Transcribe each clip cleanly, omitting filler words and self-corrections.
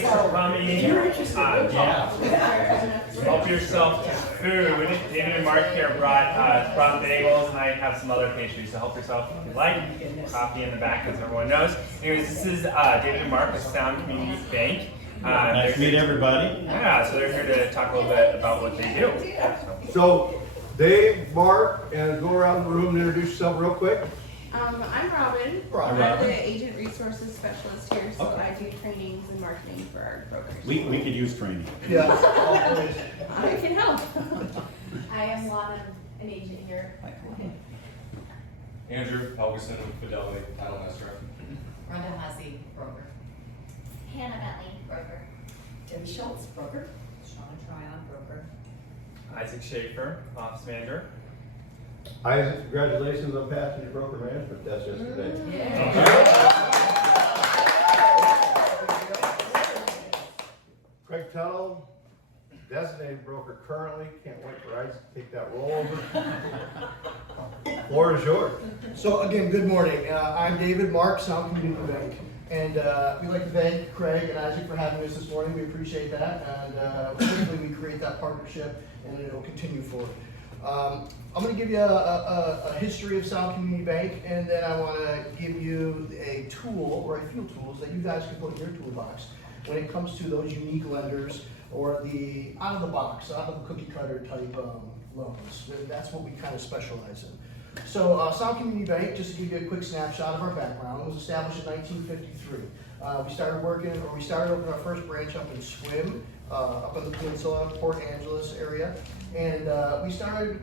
thanks for coming. Help yourself to food. David and Mark here brought bagels, and I have some other pastries, so help yourself if you like. Coffee in the back, as everyone knows. Anyways, this is David and Mark with Sound Community Bank. Nice to meet everybody. Yeah, so they're here to talk a little bit about what they do. So, Dave, Mark, and go around the room and introduce yourself real quick. I'm Robin. Robin. I'm the Agent Resources Specialist here, so I do trainings and marketing for our brokers. We could use training. Yeah. I can help. I am Lana, an agent here. Andrew Helgeson with Fidelity Title Master. Rhonda Hasse, broker. Hannah Bentley, broker. Debbie Schultz, broker. Shauna Tryon, broker. Isaac Schaefer, office manager. Isaac, congratulations on passing your broker management test yesterday. Craig Tuttle, designated broker currently. Can't wait for Isaac to take that role over. Floor is yours. So again, good morning. I'm David Mark, Sound Community Bank. And we'd like to thank Craig and Isaac for having us this morning. We appreciate that. And hopefully we create that partnership and it'll continue forward. I'm going to give you a history of Sound Community Bank, and then I want to give you a tool or a few tools that you guys can put in your toolbox when it comes to those unique lenders or the out of the box, out of the cookie cutter type loans. That's what we kind of specialize in. So Sound Community Bank, just to give you a quick snapshot of our background, was established in 1953. We started opening our first branch up in Swim, up on the peninsula, Port Angeles area. And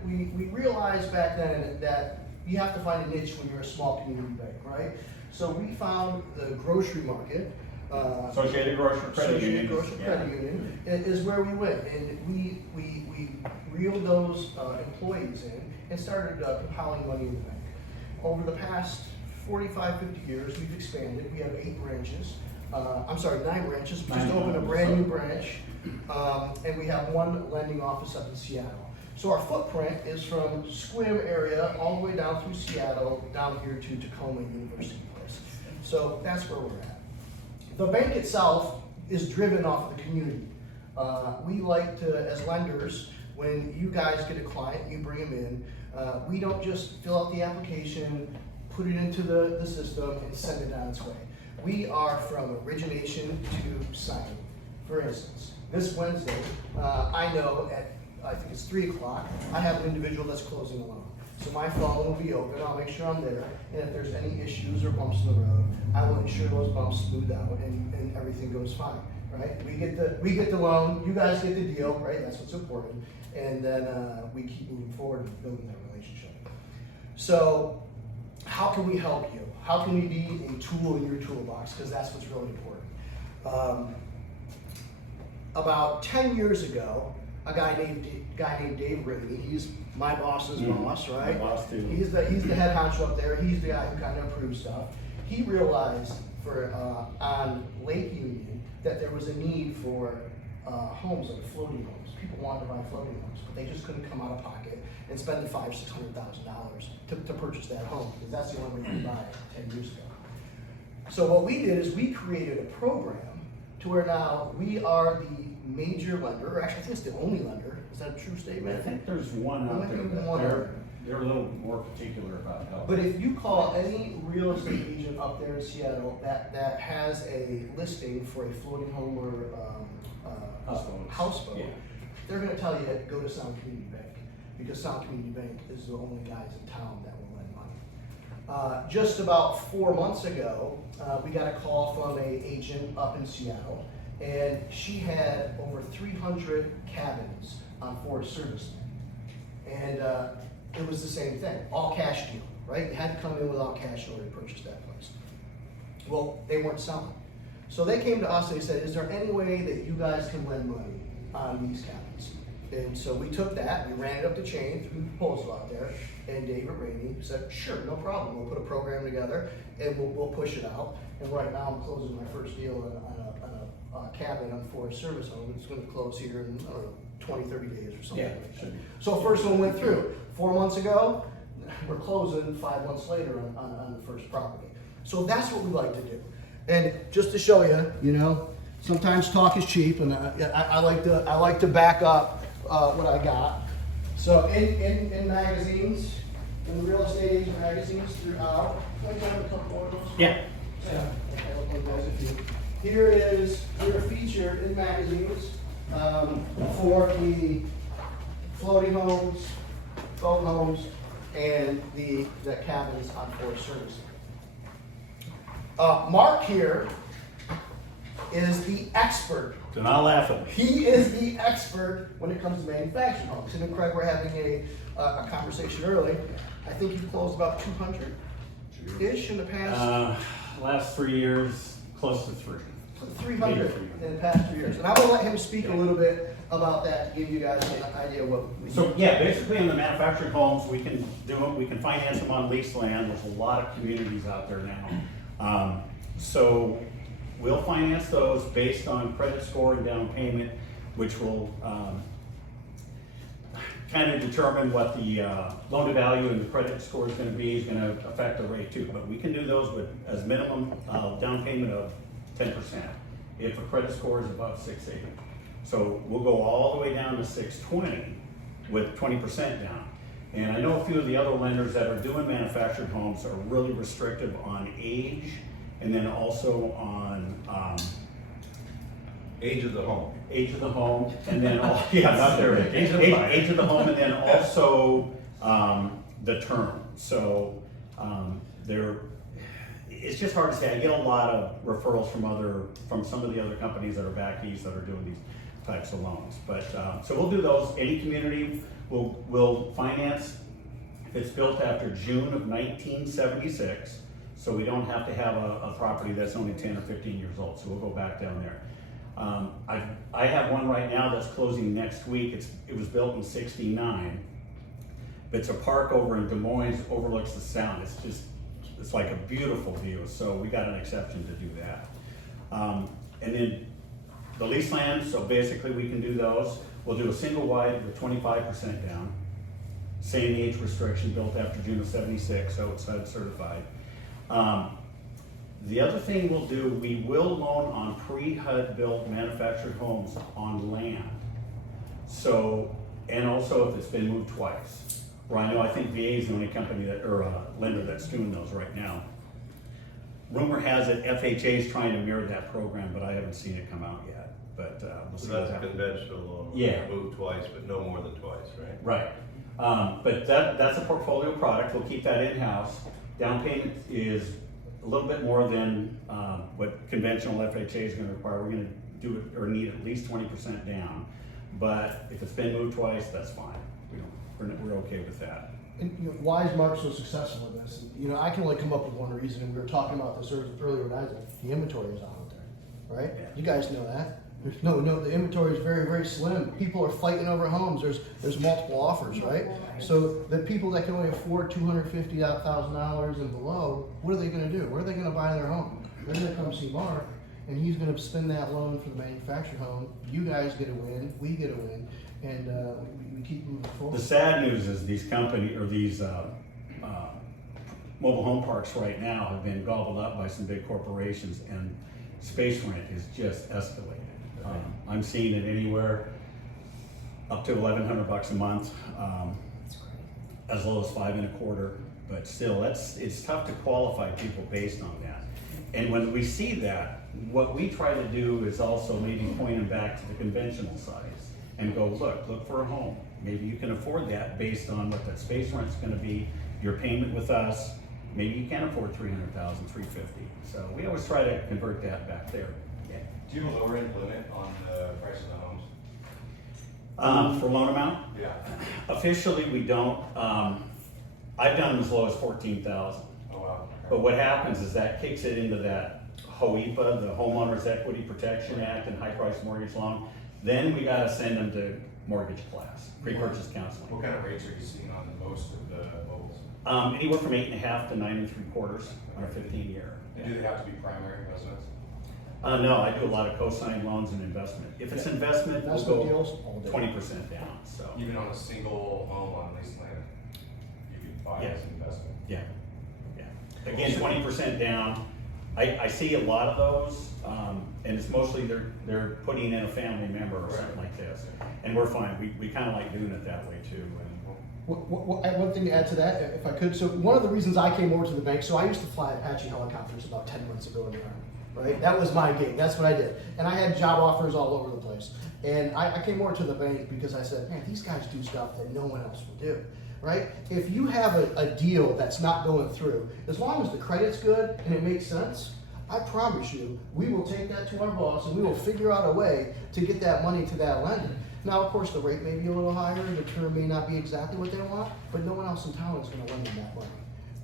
we realized back then that you have to find a niche when you're a small community bank, right? So we found the grocery market. Associated Grocery Credit Union. Credit Union is where we went, and we reeled those employees in and started compiling money in the bank. Over the past 45, 50 years, we've expanded. We have 9 branches. We just opened a brand new branch, and we have 1 lending office up in Seattle. So our footprint is from Squim area all the way down through Seattle, down here to Tacoma University Place. So that's where we're at. The bank itself is driven off of the community. We like to, as lenders, when you guys get a client, you bring them in, we don't just fill out the application, put it into the system, and send it on its way. We are from origination to signing. For instance, this Wednesday, I know I think it's 3 o'clock, I have an individual that's closing a loan. So my phone will be open, I'll make sure I'm there, and if there's any issues or bumps in the road, I will ensure those bumps smooth out and everything goes fine, right? We get the loan, you guys get the deal, right? That's what's important. And then we keep moving forward and building that relationship. So how can we help you? How can we be a tool in your toolbox? Because that's what's really important. About 10 years ago, a guy named Dave Ridley, he's my boss's boss, right? My boss too. He's the head honcho up there. He's the guy who kind of approves stuff. He realized on Lake Union that there was a need for homes, like floating homes. People wanted to buy floating homes, but they just couldn't come out of pocket and spend the $500,000 to $600,000 to purchase that home, because that's the only way you could buy it 10 years ago. So what we did is we created a program to where now we are the major lender, or actually I think it's the only lender. Is that a true statement? I think there's one out there, but they're a little more particular about help. But if you call any real estate agent up there in Seattle that has a listing for a floating home or houseboat, they're going to tell you to go to Sound Community Bank, because Sound Community Bank is the only guys in town that will lend money. Just about 4 months ago, we got a call from an agent up in Seattle, and she had over 300 cabins on Forest Service land. And it was the same thing, all cash deal, right? You had to come in with all cash in order to purchase that place. Well, they weren't selling. So they came to us and they said, is there any way that you guys can lend money on these cabins? And so we took that, we ran it up the chain, threw the proposal out there, and David Rainey said, sure, no problem. We'll put a program together and we'll push it out. And right now I'm closing my first deal on a cabin on Forest Service home. It's going to close here in, I don't know, 20, 30 days or something like that. So first one went through. 4 months ago, we're closing 5 months later on the first property. So that's what we like to do. And just to show you, sometimes talk is cheap, and I like to back up what I got. So in magazines, in real estate agent magazines throughout, can I have a couple more of those? Yeah. Yeah, okay, I'll put those a few. We're featured in magazines for the floating homes, boat homes, and the cabins on Forest Service. Mark here is the expert. Do not laugh at me. He is the expert when it comes to manufactured homes. Him and Craig were having a conversation early. I think you've closed about 200-ish in the past. Last 3 years, close to 3. 300 in the past 3 years. And I will let him speak a little bit about that to give you guys an idea of what we So do. yeah, basically in the manufactured homes, we can do them, we can finance them on leased land. There's a lot of communities out there now. So we'll finance those based on credit score and down payment, which will kind of determine what the loan to value and the credit score is going to be, is going to affect the rate too. But we can do those with as minimum down payment of 10% if a credit score is above 680. So we'll go all the way down to 620 with 20% down. And I know a few of the other lenders that are doing manufactured homes are really restrictive on age, and then also on Age of the home. age of the home, and then yeah, not their age, Age of the buyer. age of the home, and then also the term. So it's just hard to say. I get a lot of referrals from some of the other companies that are back east that are doing these types of loans. But so we'll do those. Any community will finance if it's built after June of 1976. So we don't have to have a property that's only 10 or 15 years old. So we'll go back down there. I have one right now that's closing next week. It was built in '69. It's a park over in Des Moines, overlooks the sound. It's like a beautiful view. So we got an exception to do that. And then the lease land, so basically we can do those. We'll do a single wide with 25% down. Same age restriction, built after June of '76, so it's HUD certified. The other thing we'll do, we will loan on pre-HUD built manufactured homes on land. So, and also if it's been moved twice. Or I think VA is the only company or lender that's doing those right now. Rumor has it FHA is trying to mirror that program, but I haven't seen it come out yet. But we'll see So what that's a happens. conventional loan. Yeah. Move twice, but no more than twice, right? Right. But that's a portfolio product. We'll keep that in-house. Down payment is a little bit more than what conventional FHA is going to require. We're going to do it or need at least 20% down. But if it's been moved twice, that's fine. We're okay with that. And, why is Mark so successful in this? And, I can only come up with one reason, and we were talking about this earlier when I was the inventory is out there, right? Yeah. You guys know that. There's no, the inventory is very, very slim. People are fighting over homes. There's multiple offers, right? So the people that can only afford $250,000 and below, what are they going to do? Where are they going to buy their home? They're going to come see Mark, and he's going to spend that loan for the manufactured home. You guys get a win, we get a win, and we keep moving forward. The sad news is these mobile home parks right now have been gobbled up by some big corporations, and space rent is just escalated. I'm seeing it anywhere up to $1,100 a month, as low as $525. But still, it's tough to qualify people based on that. And when we see that, what we try to do is also maybe point them back to the conventional size and go, look for a home. Maybe you can afford that based on what that space rent's going to be, your payment with us. Maybe you can afford $300,000, $350,000. So we always try to convert that back there. Yeah. Do you have a lower end limit on the price of the homes? For loan amount, Yeah. officially we don't. I've done them as low as $14,000. Oh, wow. But what happens is that kicks it into that HOEPA, the Homeowners Equity Protection Act, and high price mortgage loan. Then we gotta send them to mortgage class, pre-purchase counseling. What kind of rates are you seeing on most of the mobiles? Anywhere from 8.5 to 9 3/4 on a 15-year. And do they have to be primary residents? No, I do a lot of co-signed loans and investment. If it's investment, we'll Investment go deals all day. 20% down. So Even on a single home on leased land, you could buy Yeah. as an investment. yeah. Again, 20% down. I see a lot of those, and it's mostly they're putting in a family member or something like this. And we're fine, we kinda like doing it that way too. One thing to add to that, if I could, so one of the reasons I came over to the bank, so I used to fly Apache helicopters about 10 months ago in the Army, right? That was my gig, that's what I did. And I had job offers all over the place. And I came over to the bank because I said, man, these guys do stuff that no one else will do, right? If you have a deal that's not going through, as long as the credit's good and it makes sense, I promise you, we will take that to our boss and we will figure out a way to get that money to that lender. Now, of course, the rate may be a little higher, the term may not be exactly what they want, but no one else in town is gonna lend them that money.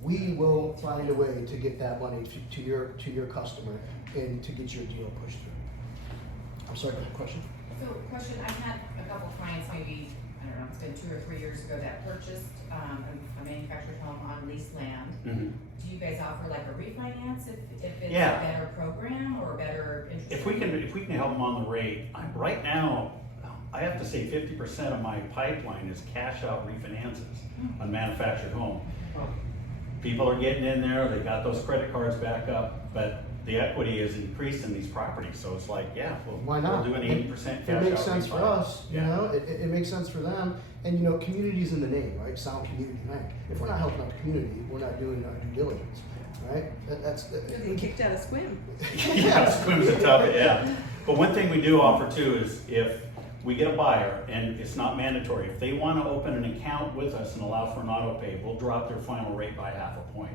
We will find a way to get that money to your customer and to get your deal pushed through. I'm sorry, question? So, question, I've had a couple clients, maybe, I don't know, it's been 2 or 3 years ago, that purchased a manufactured home on leased land. Mhm. Do you guys offer like a refinance if it's Yeah. a better program or a better interest? If we can help them on the rate, right now, I have to say 50% of my pipeline is cash out refinances on manufactured home. People are getting in there, they got those credit cards back up, but the equity is increased in these properties, so it's like, yeah, Why we'll not? do an 80% cash out. It makes sense for refi. us, you Yeah. know, it makes sense for them, and you know, community's in the name, right? Sound community bank. If we're not helping out the community, we're not doing our due diligence, right? That's. Getting kicked out of swim. Yeah, swim's a tough, yeah. But one thing we do offer too is if we get a buyer, and it's not mandatory, if they wanna open an account with us and allow for an auto pay, we'll drop their final rate by 0.5 point.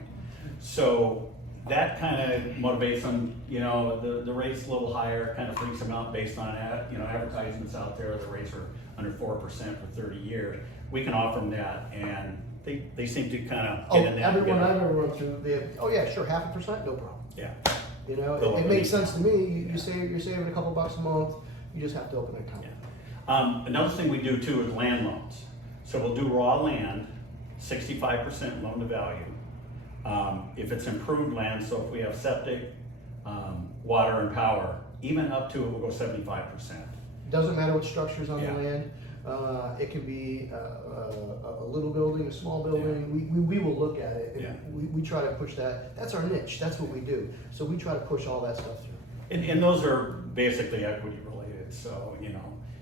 So that kinda motivates them, you know, the rate's a little higher, kinda freaks them out based on, advertisements out there, the rates are under 4% for 30 years. We can offer them that, and they seem to kinda Oh, get in that. everyone I've ever run through, they have, oh yeah, sure, 0.5%, no problem. Yeah, You know, They'll it open makes it. sense to me, Yeah. you're saving a couple bucks a month, you just have to open an account. yeah. Another thing we do too is land loans. So we'll do raw land, 65% loan to value. If it's improved land, so if we have septic, water and power, even up to it, we'll go 75%. Doesn't matter what structure's on the Yeah. land, it can be a little building, a small building, we will look at it, Yeah. and we try to push that, that's our niche, that's what we do. So we try to push all that stuff through. And those are basically equity related, so,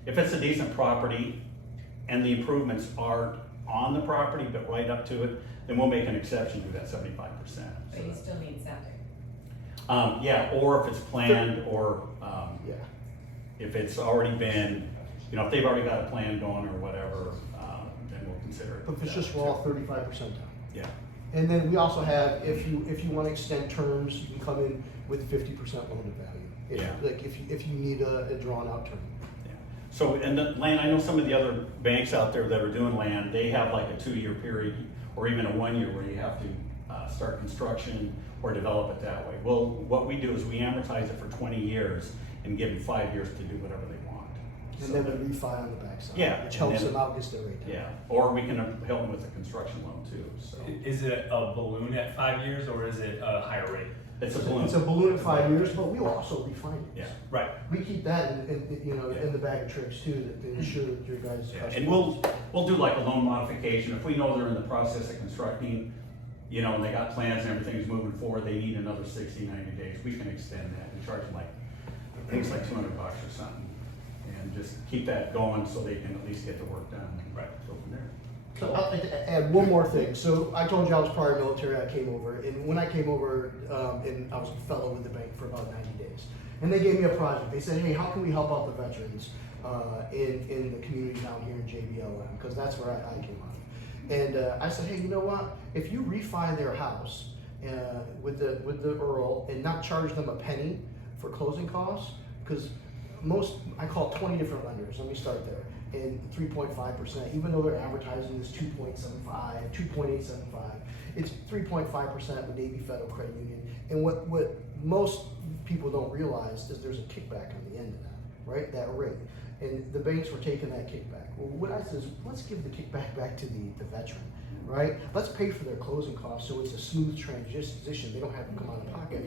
if it's a decent property and the improvements are on the property, but right up to it, then we'll make an exception to that 75%. But you still need septic. Yeah, or if it's planned, or, Yeah. if it's already been, if they've already got a plan going or whatever, then we'll consider it. But if it's just raw, 35% down. Yeah, And then we also have, if you want to extend terms, you can come in with 50% loan to value. Yeah. Like if you need a drawn out term. yeah. So, and the land, I know some of the other banks out there that are doing land, they have like a 2-year period, or even a 1 year where you have to start construction or develop it that way. Well, what we do is we amortize it for 20 years and give them 5 years to do whatever they want. And So then that- we refi on the backside. Yeah, Which and helps then- them out, gets their rate down. Yeah, or we can help them with a construction loan too, so. Is it a balloon at 5 years or is it a higher rate? It's a balloon. It's a balloon at 5 years, but we will also refinance. Yeah. Right. We keep that in the bag of tricks too, to ensure that your guys' Yeah, customers. and we'll do like a loan modification, if we know they're in the process of constructing, and they got plans and everything's moving forward, they need another 60, 90 days, we can extend that and charge them I think it's like $200 or something. And just keep that going so they can at least get the work done. Right. Go from there. So I'd like to add one more thing. So I told you I was prior military, I came over, and when I came over, and I was a fellow with the bank for about 90 days. And they gave me a project. They said, hey, how can we help out the veterans in the community down here in JBLM? Because that's where I came out. And I said, hey, you know what? If you refi their house with the Earl and not charge them a penny for closing costs, because I call 20 different lenders, let me start there, and 3.5%, even though they're advertising this 2.75, 2.875, it's 3.5% with Navy Federal Credit Union. And what most people don't realize is there's a kickback on the end of that, right? That rate. And the banks were taking that kickback. Well, what I said is, let's give the kickback back to the veteran, right? Let's pay for their closing costs so it's a smooth transition. They don't have to come out of pocket.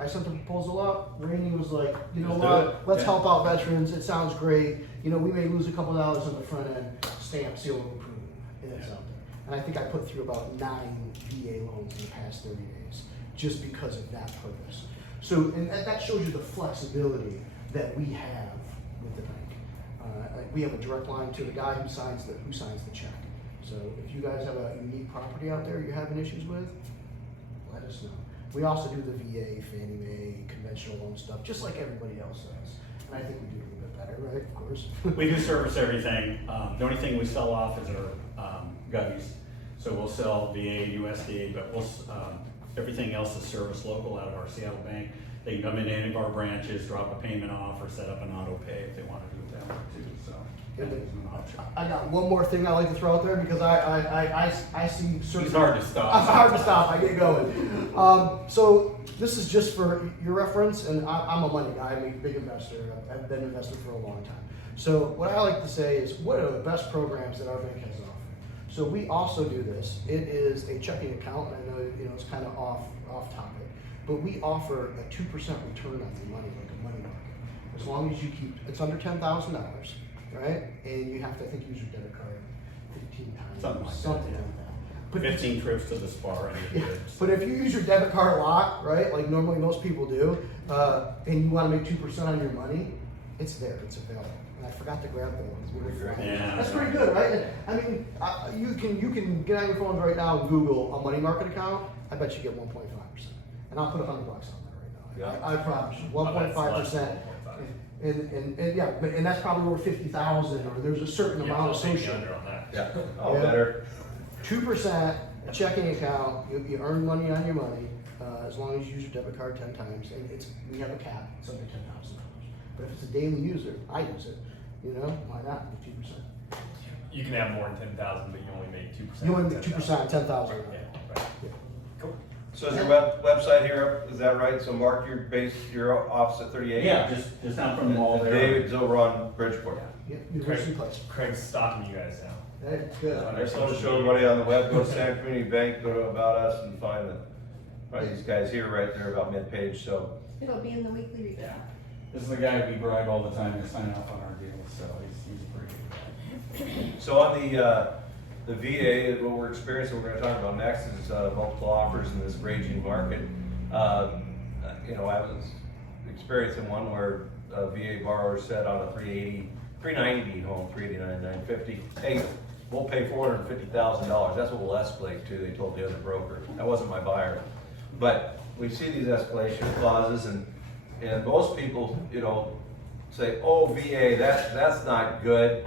I sent the proposal up. Randy was like, you know Let's do what? it. Let's Yeah. help out veterans. It sounds great. We may lose a couple dollars on the front end. Stamp, seal of approval, and it's out there. And I think I put through about 9 VA loans in the past 30 days, just because of that purpose. So, and that shows you the flexibility that we have with the bank. We have a direct line to the guy who signs the check. So if you guys have a unique property out there you're having issues with, let us know. We also do the VA, Fannie Mae, conventional loan stuff, just like everybody else does. And I think we do a little bit better, right? Of course. We do service everything. The only thing we sell off is our guppies. So we'll sell VA, USDA, but everything else is service local out of our Seattle bank. They can come into any of our branches, drop a payment off, or set up an auto pay if they want to do it that way too. So that is an option. I got one more thing I like to throw out there because I see certain. He's hard to stop. I'm hard to stop. I get going. So this is just for your reference, and I'm a money guy. I'm a big investor. I've been an investor for a long time. So what I like to say is, what are the best programs that our bank has to offer? So we also do this. It is a checking account. I know it's kind of off topic, but we offer a 2% return on your money, like a money market, as long as you keep it's under $10,000, right? And you have to, I think, use your debit card 15 times, Something like that. But 15 trips to the spa and you're good. but if you use your debit card a lot, right, like normally most people do, and you want to make 2% on your money, it's there, it's available. And I forgot to grab the ones. Yeah. That's pretty good, right? I mean, you can get on your phones right now and Google a money market account. I bet you get 1.5%, and I'll put $100 on that right now. I promise you, 1.5%. And yeah, and that's probably over 50,000, or there's a certain amount associated. Yeah, all better. 2% a checking account. You earn money on your money as long as you use your debit card 10 times, and we have a cap. It's under $10,000. But if it's a daily user, I use it. Why not? 2%. You can have more than 10,000, but you only make 2%. You only make 2% on 10,000. Yeah, right. Cool. So is your website here, is that right? So Mark, your office at 38? Yeah, just down from the mall there. David's over on Bridgeport. Yep, University Place. Craig's stalking you guys now. Hey, good. I just want to show everybody on the web, go to Santa Community Bank, go to About Us and find these guys here right there about mid-page, so. It'll be in the weekly review. Yeah. This is the guy we bribe all the time to sign up on our deals, so he's a pretty good guy. So on the VA, what we're experiencing, we're going to talk about next is multiple offers in this raging market. I was experiencing one where a VA borrower said on a 390 home, 389, 950, hey, we'll pay $450,000. That's what we'll escalate to. They told the other broker. That wasn't my buyer, but we see these escalation clauses, and most people, say, oh, VA, that's not good.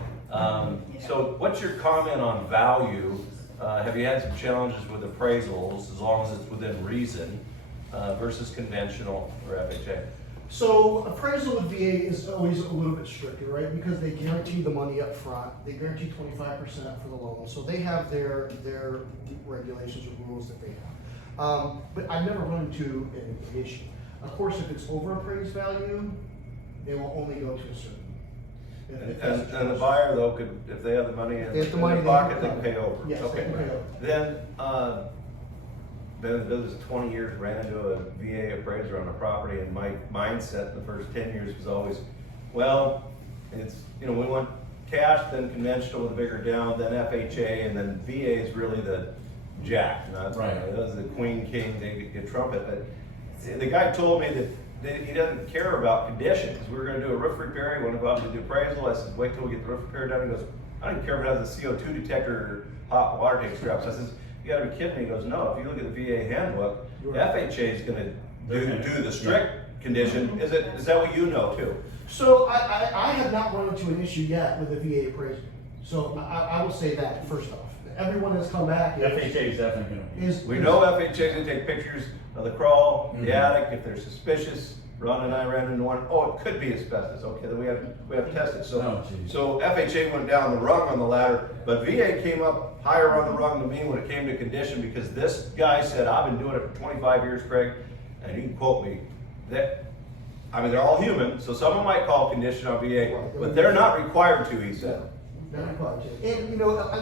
So what's your comment on value? Have you had some challenges with appraisals, as long as it's within reason, versus conventional or FHA? So appraisal with VA is always a little bit stricter, right? Because they guarantee the money up front. They guarantee 25% for the loan. So they have their regulations or rules that they have. But I've never run into an issue. Of course, if it's over appraised value, they will only go to a certain. And the buyer though could, if they have the money in They have the money, their they pocket, have they the can money. pay over. Yes, they Okay. can pay over. Then, been in business 20 years, ran into a VA appraiser on a property, and my mindset in the first 10 years was always, well, it's, we want cash, then conventional with a bigger down, then FHA, and then VA is really the jack. Not, Right. Those are the queen, king, they get trumpet. But the guy told me that he doesn't care about conditions. We were going to do a roof repair. He wanted to go out and do appraisal. I said, wait till we get the roof repair done. He goes, I don't care if it has a CO2 detector or hot water tank straps. I says, you gotta be kidding me. He goes, no, if you look at the VA handbook, FHA is gonna do the strict condition. Is that what you know too? So I have not run into an issue yet with the VA appraisal. So I will say that first off. Everyone has come back. FHA is definitely going to be. We know FHA is gonna take pictures of the crawl, the attic, if they're suspicious. Ron and I ran into one. Oh, it could be asbestos. Okay, then we have to test it. So FHA went down the rung on the ladder, but VA came up higher on the rung than me when it came to condition, because this guy said, I've been doing it for 25 years, Craig, and he can quote me that. I mean, they're all human, so someone might call condition on VA, but they're not required to, he said. Not required to. And in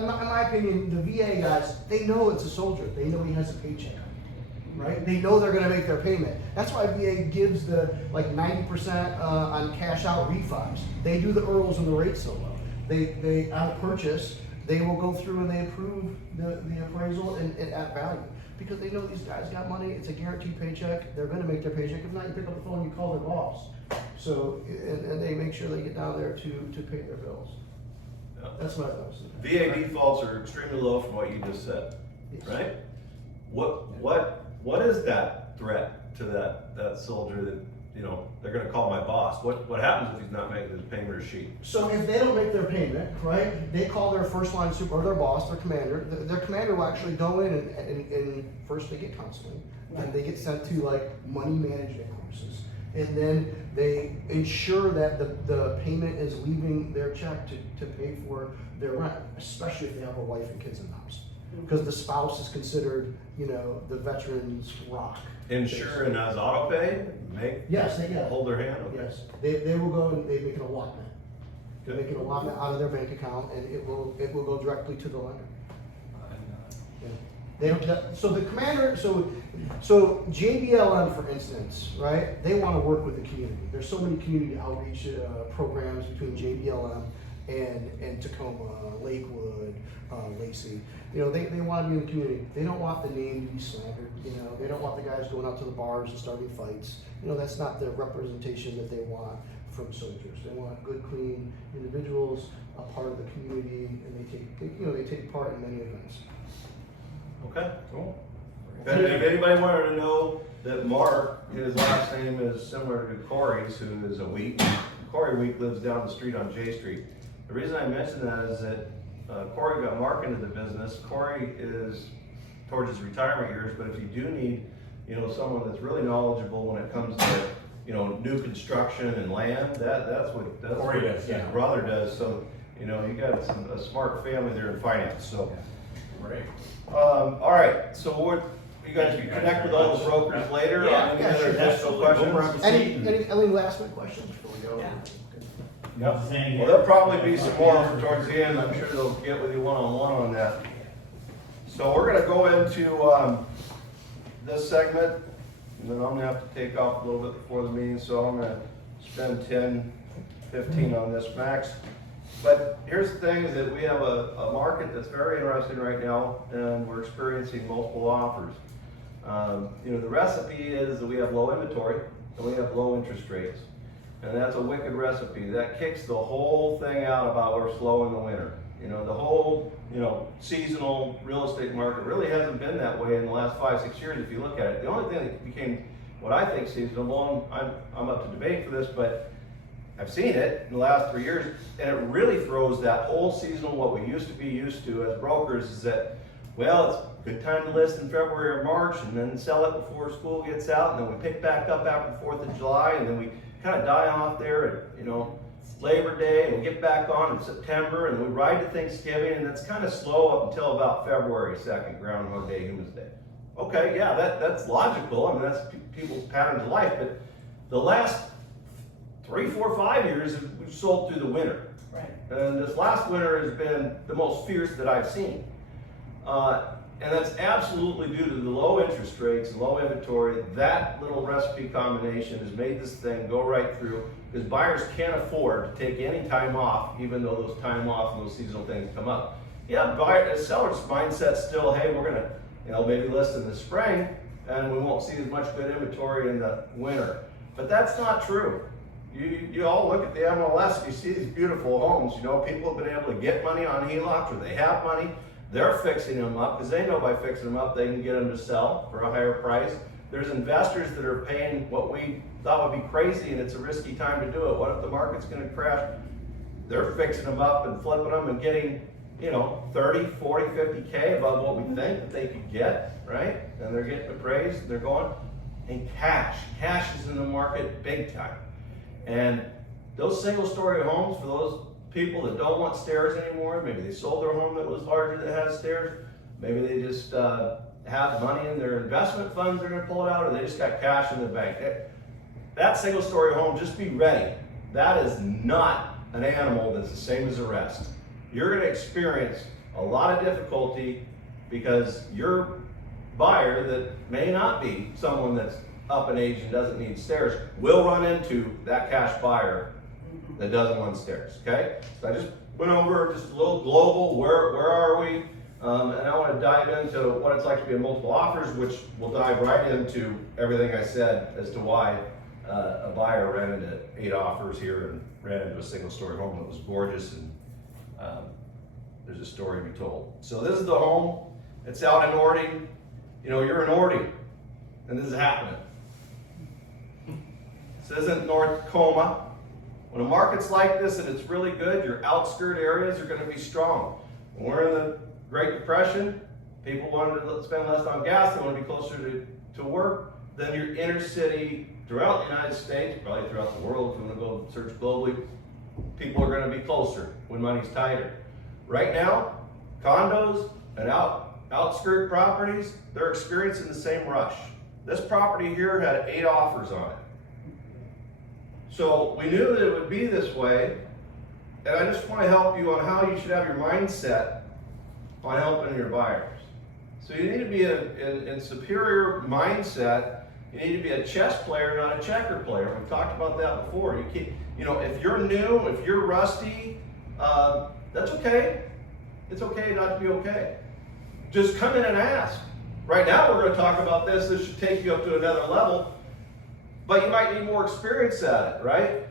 my opinion, the VA guys, they know it's a soldier. They know he has a paycheck. Right? They know they're going to make their payment. That's why VA gives the 90% on cash out refis. They do the IRRRLs and the rates so low. They on purchase, they will go through and they approve the appraisal and at value. because they know these guys got money, it's a guaranteed paycheck, they're gonna make their paycheck. If not, you pick up the phone, you call their boss. So, and they make sure they get down there to pay their bills. Yeah. That's what I've noticed. VA defaults are extremely low from what you just said, Yes. right? What is that threat to that soldier that, you know, they're gonna call my boss? What happens if he's not making his payment sheet? So if they don't make their payment, right, they call their first line super, or their boss, their commander. Their commander will actually go in and first they get counseling, and they get sent to like money management courses. And then they ensure that the payment is leaving their check to pay for their rent, especially if they have a wife and kids in the house. Because the spouse is considered, you know, the veteran's rock. Insure and as auto pay, Yes, hold their hand? Okay. Yes, they will go and they make an allotment. They make an allotment out of their bank account, and it will go directly to the lender. Yeah. They don't, so the commander, so JBLM, for instance, right? They want to work with the community. There's so many community outreach programs between JBLM and Tacoma, Lakewood, Lacey. You know, they want to be in the community. They don't want the name to be slandered. You know, they don't want the guys going out to the bars and starting fights. You know, that's not the representation that they want from soldiers. They want good, clean individuals, a part of the community, and they take part in many events. Okay, cool. If anybody wanted to know that Mark, his last name is similar to Corey's, who is a Week. Corey Week lives down the street on J Street. The reason I mention that is that Corey got Mark into the business. Corey is towards his retirement years, but if you do need, you know, someone that's really knowledgeable when it comes to, you know, new construction and land, that's what Corey does, his yeah. brother does. So, you know, you got a smart family there in finance. So, Great. all right. So what you guys can connect with all the brokers later on any other additional questions. Any last minute questions before we go? Well, Well, there'll probably be some more towards the end. I'm sure they'll get with you one-on-one on that. So we're gonna go into this segment, and then I'm gonna have to take off a little bit before the meeting, so I'm gonna spend 10, 15 on this max. But here's the thing, is that we have a market that's very interesting right now, and we're experiencing multiple offers. You know, the recipe is that we have low inventory, and we have low interest rates. And that's a wicked recipe. That kicks the whole thing out about we're slow in the winter. You know, the whole, you know, seasonal real estate market really hasn't been that way in the last 5, 6 years if you look at it. The only thing that became what I think seasonal, I'm up to debate for this, but I've seen it in the last 3 years, and it really throws that whole seasonal, what we used to be used to as brokers, is that, well, it's a good time to list in February or March, and then sell it before school gets out, and then we pick back up after the 4th of July, and then we kind of die off there at, you know, Labor Day, and we get back on in September, and we ride to Thanksgiving, and it's kind of slow up until about February 2nd, Groundhog Day, Humans Day. Okay, yeah, that's logical. I mean, that's people's patterns of life, but the last 3, 4, 5 years, we've sold through the winter. Right. And this last winter has been the most fierce that I've seen. And that's absolutely due to the low interest rates, low inventory. That little recipe combination has made this thing go right through, because buyers can't afford to take any time off, even though those time off and those seasonal things come up. Yeah, seller's mindset still, hey, we're gonna, you know, maybe list in the spring, and we won't see as much good inventory in the winter. But that's not true. You all look at the MLS, you see these beautiful homes. You know, people have been able to get money on HELOCs, or they have money. They're fixing them up because they know by fixing them up they can get them to sell for a higher price. There's investors that are paying what we thought would be crazy, and it's a risky time to do it. What if the market's going to crash? They're fixing them up and flipping them and getting, you know, 30, 40, 50K above what we think that they could get, right? And they're getting appraised, they're going. And cash is in the market big time. And those single-story homes, for those people that don't want stairs anymore, maybe they sold their home that was larger that has stairs, maybe they just have money in their investment funds, they're going to pull it out, or they just got cash in the bank. That single-story home, just be ready. That is not an animal that's the same as the rest. You're going to experience a lot of difficulty because your buyer that may not be someone that's up in age and doesn't need stairs will run into that cash buyer that doesn't want stairs, okay? So I just went over just a little global, where are we? And I want to dive into what it's like to be in multiple offers, which will dive right into everything I said as to why a buyer ran into 8 offers here and ran into a single-story home that was gorgeous, and there's a story to be told. So this is the home. It's out in Ording. You know, you're in Ording, and this is happening. This isn't North Tacoma. When a market's like this and it's really good, your outskirt areas are going to be strong. When we're in the Great Depression, people wanted to spend less on gas, they want to be closer to work. Then your inner city throughout the United States, probably throughout the world, if you want to go search globally, people are going to be closer when money's tighter. Right now, condos and outskirt properties, they're experiencing the same rush. This property here had 8 offers on it. So we knew that it would be this way, and I just want to help you on how you should have your mindset on helping your buyers. So you need to be in superior mindset. You need to be a chess player, not a checker player. We've talked about that before. You can't, you know, if you're new, if you're rusty, that's okay. It's okay not to be okay. Just come in and ask. Right now we're going to talk about this. This should take you up to another level. But you might need more experience at it, right?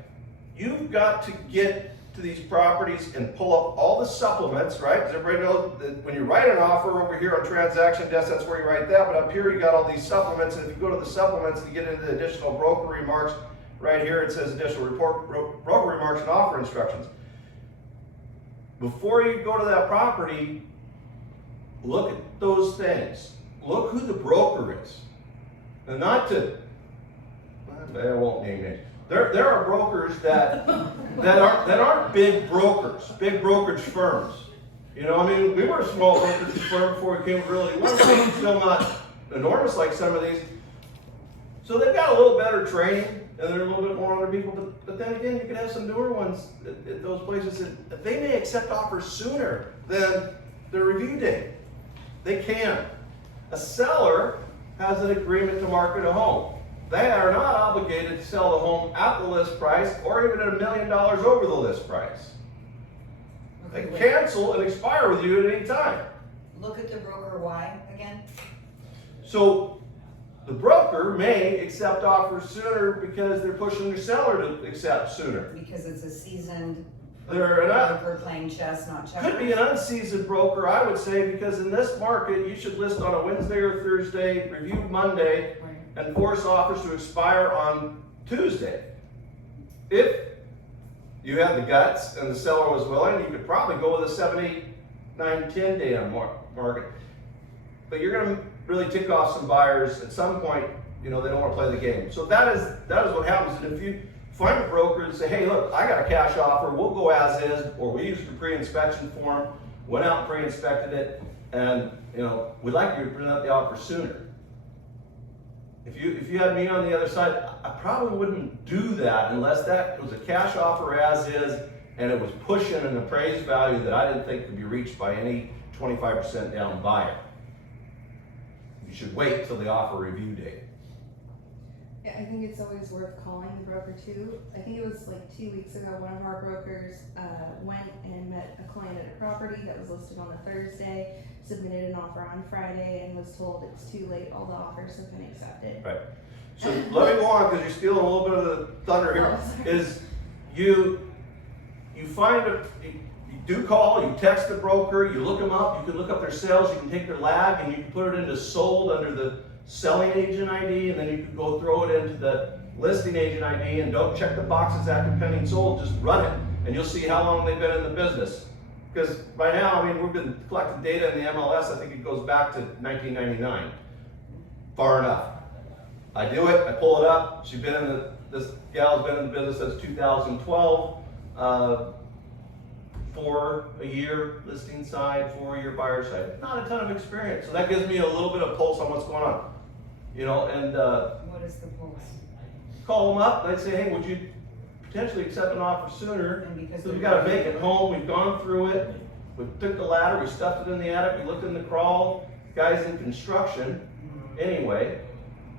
You've got to get to these properties and pull up all the supplements, right? Because everybody knows that when you write an offer over here on transaction desk, that's where you write that. But up here you got all these supplements, and if you go to the supplements and you get into the additional broker remarks, right here it says additional broker remarks and offer instructions. Before you go to that property, look at those things. Look who the broker is. And not to, I won't name names. There are brokers that aren't big brokers, big brokerage firms. You know, I mean, we were a small brokerage firm before we came to Realty One, still not enormous like some of these. So they've got a little better training, and they're a little bit more other people. But then again, you could have some newer ones at those places that they may accept offers sooner than the review date. They can. A seller has an agreement to market a home. They are not obligated to sell the home at the list price or even at $1 million over the list price. They can cancel and expire with you at any time. Look at the broker why again? So the broker may accept offers sooner because they're pushing their seller to accept sooner. Because it's a seasoned They're broker playing chess, not checkers. Could be an unseasoned broker, I would say, because in this market, you should list on a Wednesday or Thursday, review Monday, and force offers to expire on Tuesday. If you had the guts and the seller was willing, you could probably go with a 7, 8, 9, 10 day on market. But you're going to really tick off some buyers at some point. You know, they don't want to play the game. So that is what happens. And if you find a broker and say, hey, look, I got a cash offer, we'll go as is, or we used a pre-inspection form, went out and pre-inspected it, and you know, we'd like you to present out the offer sooner. If you had me on the other side, I probably wouldn't do that unless that was a cash offer as is, and it was pushing an appraised value that I didn't think could be reached by any 25% down buyer. You should wait till the offer review date. Yeah, I think it's always worth calling the broker too. I think it was like 2 weeks ago, one of our brokers went and met a client at a property that was listed on a Thursday, submitted an offer on Friday, and was told it's too late, all the offers have been accepted. Right. So let me go on, because you're stealing a little bit of the thunder here. Is you do call, you text the broker, you look them up, you can look up their sales, you can take their lag, and you can put it into sold under the selling agent ID, and then you can go throw it into the listing agent ID, and don't check the boxes active, pending, sold, just run it, and you'll see how long they've been in the business. Because by now, I mean, we've been collecting data in the MLS, I think it goes back to 1999. Far enough. I do it, I pull it up, this gal's been in the business since 2012, 4 a year listing side, 4 a year buyer side. Not a ton of experience, so that gives me a little bit of pulse on what's going on. You know, and What is the pulse? call them up, I'd say, hey, would you potentially accept an offer sooner? And because So we've got a vacant home, we've gone through it, we took the ladder, we stuffed it in the attic, we looked in the crawl, guys in construction, anyway.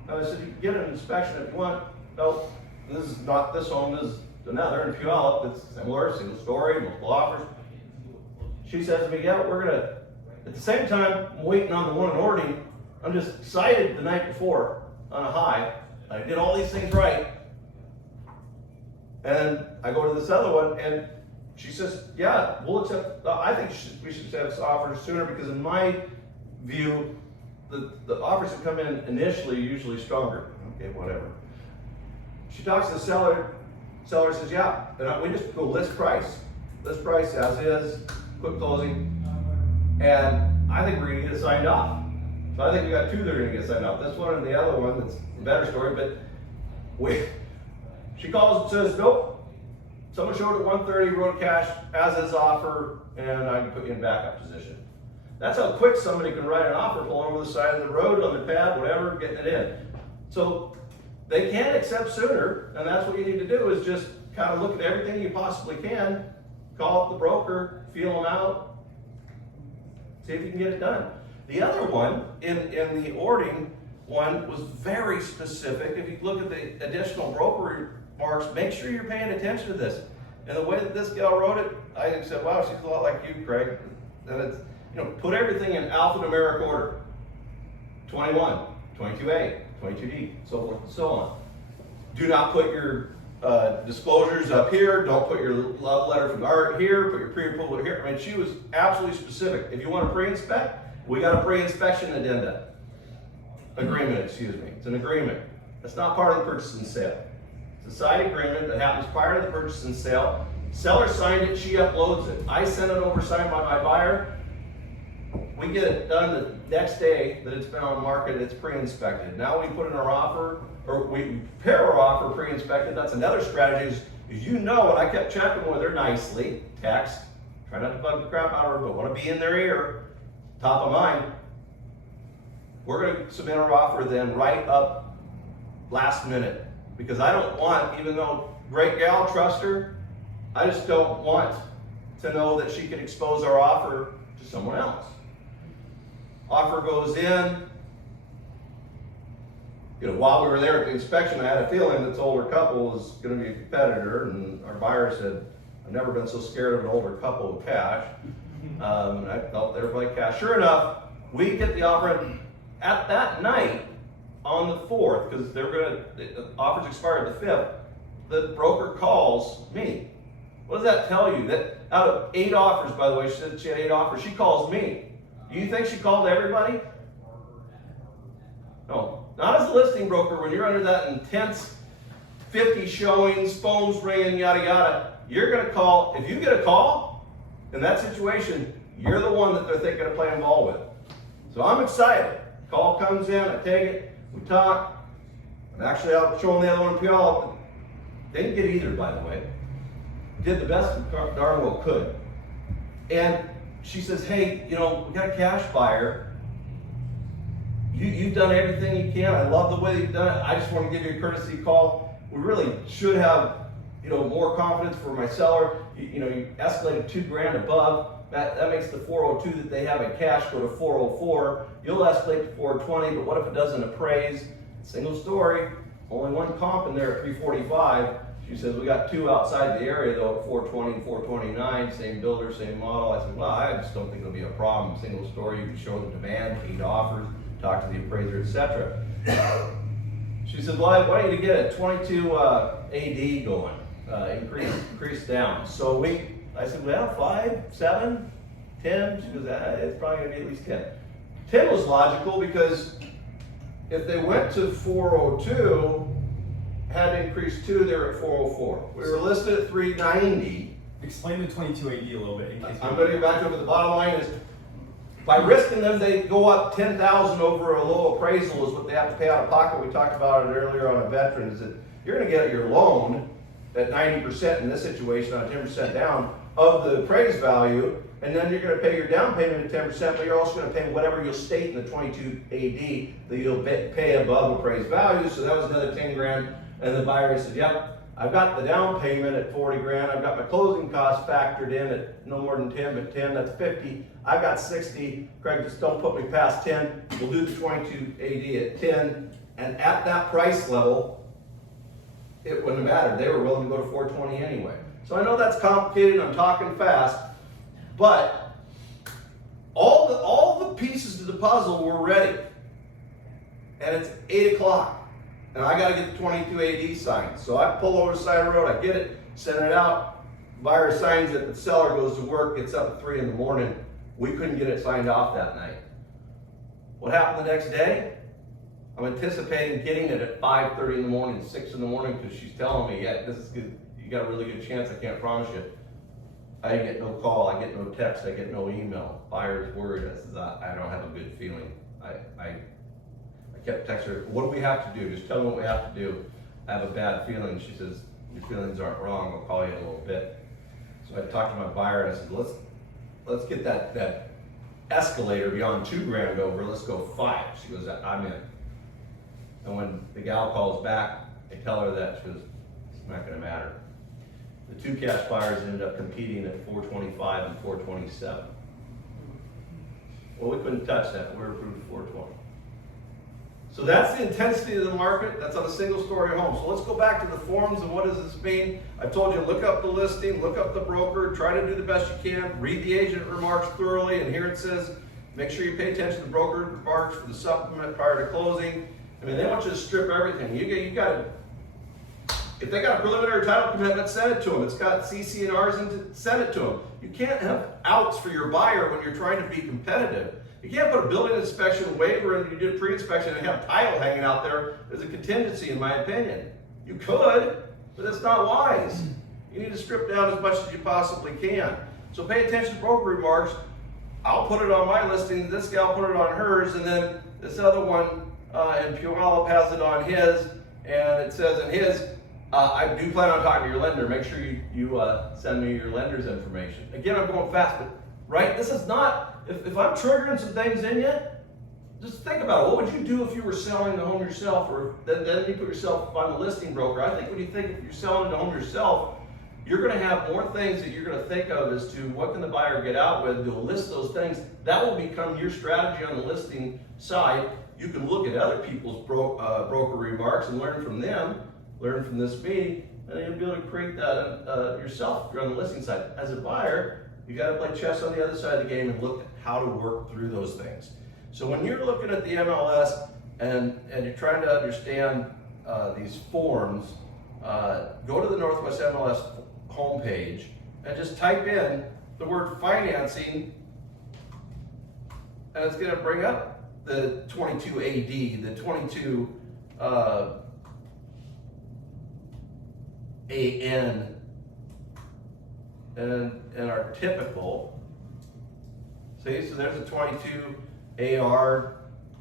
I said, you can get an inspection if you want. Nope, this is not this home, this is another in Puyallup that's similar, single story, multiple offers. She says to me, yeah, we're gonna At the same time, I'm waiting on the one in Ording. I'm just excited the night before on a high. I did all these things right. And I go to this other one and she says, yeah, we'll accept, I think we should accept offers sooner because in my view, the offers that come in initially are usually stronger. Okay, whatever. She talks to the seller says, yeah, and we just go list price as is, quick closing, and I think we're gonna get it signed off. So I think we got two that are gonna get signed off. This one and the other one, that's a better story, but she calls and says, nope, someone showed at 130, wrote cash, as is offer, and I can put you in backup position. That's how quick somebody can write an offer, pulling over the side of the road, on the pad, whatever, getting it in. So they can accept sooner, and that's what you need to do is just kind of look at everything you possibly can, call up the broker, feel them out, see if you can get it done. The other one, in the Ording one, was very specific. If you look at the additional broker remarks, make sure you're paying attention to this. And the way that this gal wrote it, I said, wow, she's a lot like you, Craig. And it's, put everything in alphanumeric order. 21, 22A, 22D, so forth and so on. Do not put your disclosures up here. Don't put your love letter from Art here. Put your pre-approval here. I mean, she was absolutely specific. If you want to pre-inspect, we got a pre-inspection agreement, excuse me. It's an agreement. It's not part of the purchase and sale. It's a side agreement that happens prior to the purchase and sale. Seller signed it, she uploads it. I send it over signed by my buyer. We get it done the next day that it's been on the market, it's pre-inspected. Now we put in our offer, or we prepare our offer pre-inspected. That's another strategy is and I kept checking with her nicely, text, try not to bug the crap out of her, but want to be in their ear, top of mind. We're going to submit our offer then right up last minute because I don't want, even though great gal, trust her, I just don't want to know that she can expose our offer to someone else. Offer goes in. While we were there at the inspection, I had a feeling this older couple was going to be a competitor, and our buyer said, I've never been so scared of an older couple with cash. And I felt they were like cash. Sure enough, we get the offer in at that night on the 4th, because the offers expired the 5th. The broker calls me. What does that tell you? That out of 8 offers, by the way, she said she had 8 offers, she calls me. Do you think she called everybody? No. Not as a listing broker, when you're under that intense 50 showings, phones ringing, yada yada, you're going to call. If you get a call in that situation, you're the one that they're thinking of playing ball with. So I'm excited. Call comes in, I take it, we talk. I'm actually out showing the other one PL. They didn't get either, by the way. Did the best darn well could. And she says, hey, we got a cash buyer. You've done everything you can. I love the way you've done it. I just want to give you a courtesy call. We really should have, more confidence for my seller. You escalated $2,000 above. That makes the 402 that they have in cash go to 404. You'll escalate to 420, but what if it doesn't appraise? Single story, only one comp in there at 345. She says, we got 2 outside the area though at 420 and 429, same builder, same model. I said, well, I just don't think it'll be a problem. Single story, you can show the demand, 8 offers, talk to the appraiser, etc. She said, well, I want you to get a 22 AD going, increase down. So I said, well, 5, 7, 10. She goes, it's probably gonna be at least 10. 10 was logical because if they went to 402, had to increase 2, they were at 404. We were listed at 390. Explain the 22 AD a little bit. I'm going to get back to it, but the bottom line is, by risking them, they go up 10,000 over a low appraisal is what they have to pay out of pocket. We talked about it earlier on a veteran, is that you're going to get your loan at 90% in this situation on 10% down of the appraised value, and then you're going to pay your down payment at 10%, but you're also going to pay whatever you'll state in the 22 AD that you'll pay above appraised value. So that was another 10 grand. And the buyer said, yep, I've got the down payment at 40 grand. I've got my closing costs factored in at no more than 10, but 10, that's 50. I've got 60. Craig, just don't put me past 10. We'll do the 22 AD at 10. And at that price level, it wouldn't have mattered. They were willing to go to 420 anyway. So I know that's complicated. I'm talking fast, but All the pieces to the puzzle were ready. And it's 8 o'clock. And I gotta get the 22 AD signed. So I pull over the side of the road, I get it, send it out, buyer signs it, the seller goes to work, gets up at 3 in the morning. We couldn't get it signed off that night. What happened the next day? I'm anticipating getting it at 5:30 in the morning, 6 in the morning, because she's telling me, yeah, this is good. You got a really good chance, I can't promise you. I get no call, I get no text, I get no email. Buyer's worried. I says, I don't have a good feeling. I kept texting her, what do we have to do? Just tell me what we have to do. I have a bad feeling. She says, your feelings aren't wrong, I'll call you in a little bit. So I talked to my buyer and I said, let's get that escalator beyond $2,000 over, let's go 5. She goes, I'm in. And when the gal calls back, I tell her that, she goes, it's not gonna matter. The 2 cash buyers ended up competing at 425 and 427. Well, we couldn't touch that, we were approved at 420. So that's the intensity of the market. That's on a single story home. So let's go back to the forms and what does this mean? I told you, look up the listing, look up the broker, try to do the best you can, read the agent remarks thoroughly, and here it says, make sure you pay attention to the broker remarks for the supplement prior to closing. I mean, they want you to strip everything. You got to, if they got a preliminary title commitment, send it to them. It's got CC&Rs and send it to them. You can't have outs for your buyer when you're trying to be competitive. You can't put a building inspection waiver and you did pre-inspection and have title hanging out there as a contingency, in my opinion. You could, but that's not wise. You need to strip down as much as you possibly can. So pay attention to broker remarks. I'll put it on my listing, this gal put it on hers, and then this other one, and Puyallup has it on his, and it says in his, I do plan on talking to your lender. Make sure you send me your lender's information. Again, I'm going fast, but right, this is not, if I'm triggering some things in you, just think about it. What would you do if you were selling the home yourself, or then you put yourself on the listing broker? I think when you think if you're selling the home yourself, you're gonna have more things that you're gonna think of as to what can the buyer get out with. You'll list those things. That will become your strategy on the listing side. You can look at other people's broker remarks and learn from them, learn from this meeting, and then you'll be able to create that yourself if you're on the listing side. As a buyer, you gotta play chess on the other side of the game and look at how to work through those things. So when you're looking at the MLS and you're trying to understand these forms, go to the Northwest MLS homepage and just type in the word financing, and it's gonna bring up the 22 AD, the 22 AN, and our typical. See, so there's a 22 AR,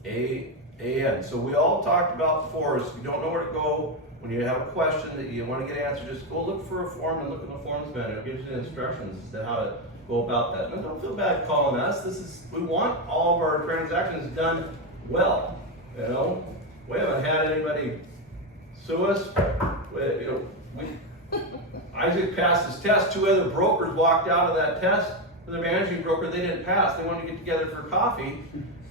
AN. So we all talked about before, if you don't know where to go, when you have a question that you want to get answered, just go look for a form and look in the forms menu. It gives you the instructions as to how to go about that. And don't feel bad calling us. We want all of our transactions done well. You know, we haven't had anybody sue us. Isaac passed his test. 2 other brokers walked out of that test. The managing broker, they didn't pass. They wanted to get together for coffee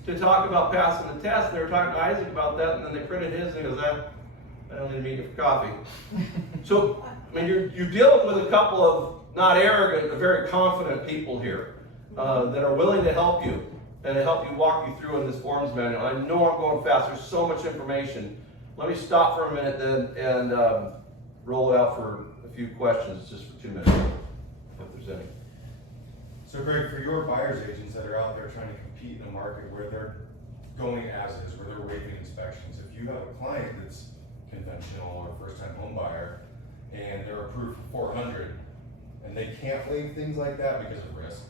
to talk about passing the test. They were talking to Isaac about that, and then they printed his, and he goes, I don't need to meet you for coffee. So, I mean, you're dealing with a couple of not arrogant, but very confident people here that are willing to help you and to help you walk you through in this forms manual. I know I'm going fast. There's so much information. Let me stop for a minute then and roll it out for a few questions, just for 2 minutes, if there's any. So Greg, for your buyer's agents that are out there trying to compete in a market where they're going as is, where they're waiving inspections, if you have a client that's conventional or first-time home buyer and they're approved for 400 and they can't waive things like that because of risk,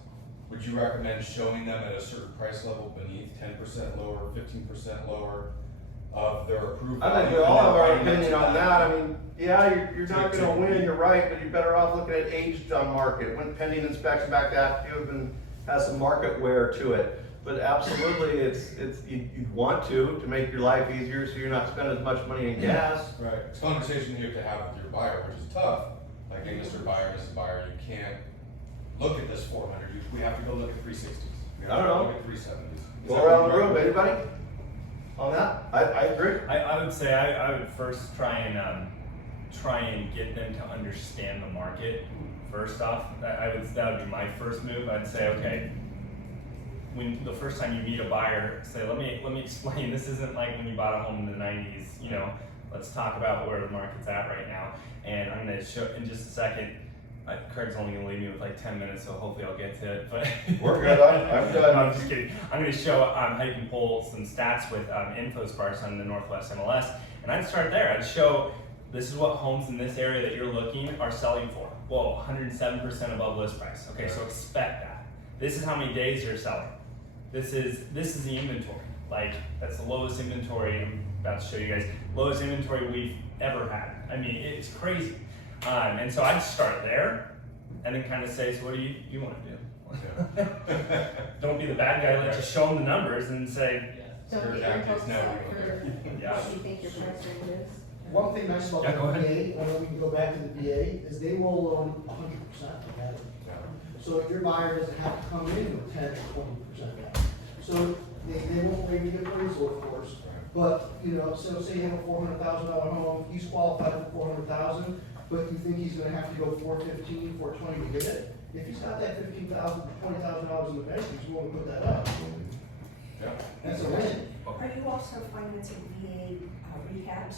would you recommend showing them at a certain price level beneath 10% lower, 15% lower of their approved? I think we all have our opinion on that. I mean, yeah, you're not going to win, you're right, but you're better off looking at aged on market. When pending inspection back to active and has some market wear to it. But absolutely, you'd want to make your life easier so you're not spending as much money in gas. Right. It's a conversation you have to have with your buyer, which is tough. Like, hey, Mr. Buyer, Mrs. Buyer, you can't look at this 400. We have to go look at 360s. We have I don't to know. look at 370s. Go around the room, anybody? On that? I agree. I would say I would first try and get them to understand the market. First off, that would be my first move. I'd say, okay, when the first time you meet a buyer, say, let me explain, this isn't like when you bought a home in the 90s, you know, let's talk about where the market's at right now. And I'm gonna show in just a second, Craig's only gonna leave me with like 10 minutes, so hopefully I'll get to it, but. We're good, I'm done. No, I'm just kidding. I'm gonna show how you can pull some stats with InfoSparks on the Northwest MLS. And I'd start there, I'd show, this is what homes in this area that you're looking are selling for. Whoa, 107% above list price. Okay, so expect that. This is how many days you're selling. This is the inventory. Like, that's the lowest inventory, I'm about to show you guys, lowest inventory we've ever had. I mean, it's crazy. And so I'd start there, and then kind of say, so what do you want to do? Don't be the bad guy, let's just show them the numbers and say, Don't Sure, get your tactics hopes now, up we for Yeah. what you think your price range is. One thing nice about Yeah, go the ahead. VA, and then we can go back to the VA, is they will loan 100% of that. So your buyer doesn't have to come in with 10 or 20% down. So they won't maybe get appraisal, of course, but, you know, so say you have a $400,000 home, he's qualified for 400,000, but you think he's gonna have to go 415, 420 to get it. If he's got that $15,000, $20,000 in the bank, he's willing to put that up. Yeah. That's a win. Are you also financing VA rehabs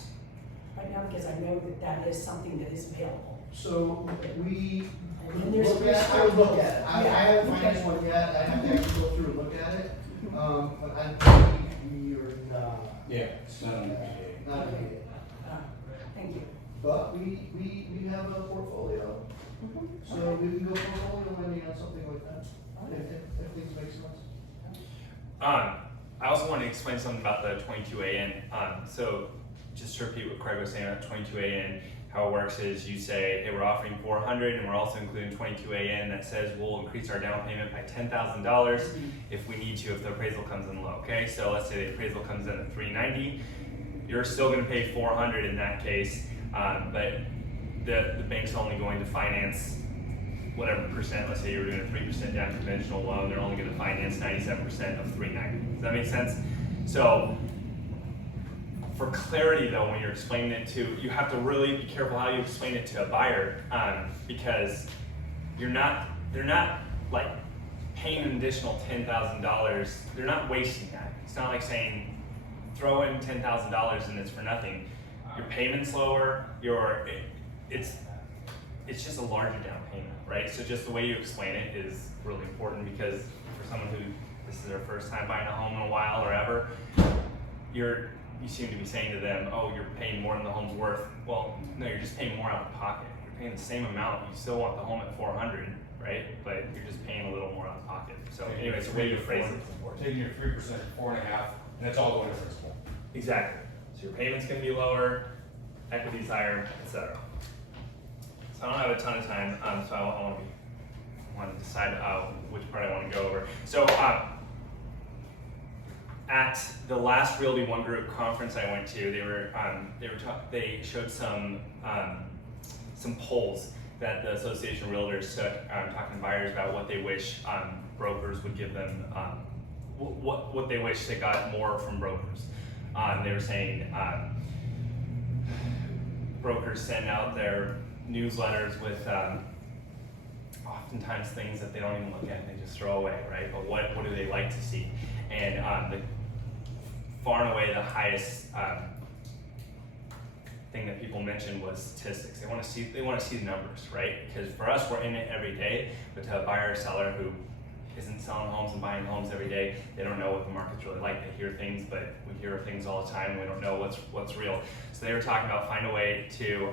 right now? Because I know that that is something that is available. So we And there's look at, I would look at it. I Yeah, haven't okay. financed one yet, I have to actually go through and look at it. But I think we are Yeah, it's not on the VA. not Okay. needed. Thank you. But we have a portfolio, so we can go portfolio lending on something like that, if things make sense. I also want to explain something about the 22AN. So just to repeat what Craig was saying about 22AN, how it works is you say, hey, we're offering 400 and we're also including 22AN that says we'll increase our down payment by $10,000 if we need to, if the appraisal comes in low, okay? So let's say the appraisal comes in at 390, you're still gonna pay 400 in that case, but the bank's only going to finance whatever percent, let's say you're doing a 3% down conventional loan, they're only gonna finance 97% of 390. Does that make sense? So, for clarity though, when you're explaining it to, you have to really be careful how you explain it to a buyer, because they're not like paying an additional $10,000, they're not wasting that. It's not like saying, throw in $10,000 and it's for nothing. Your payment's lower, it's just a larger down payment, right? So just the way you explain it is really important, because for someone who, this is their first time buying a home in a while or ever, you seem to be saying to them, oh, you're paying more than the home's worth. Well, no, you're just paying more out of pocket. You're paying the same amount, you still want the home at 400, right? But you're just paying a little more out of pocket. So anyways, the way you phrase it is important. Taking your 3%, 4.5, and it's all going to principal. Exactly. So your payment's gonna be lower, equity's higher, etc. So I don't have a ton of time, so I want to decide which part I want to go over. So at the last Realty One Group conference I went to, they showed some polls that the Association of Realtors took, talking to buyers about what they wish brokers would give them, what they wish they got more from brokers. They were saying brokers send out their newsletters with oftentimes things that they don't even look at and they just throw away, right? But what do they like to see? And the far and away the highest thing that people mentioned was statistics. They want to see the numbers, right? Because for us, we're in it every day, but to a buyer or seller who isn't selling homes and buying homes every day, they don't know what the market's really like. They hear things, but we hear things all the time and we don't know what's real. So they were talking about find a way to,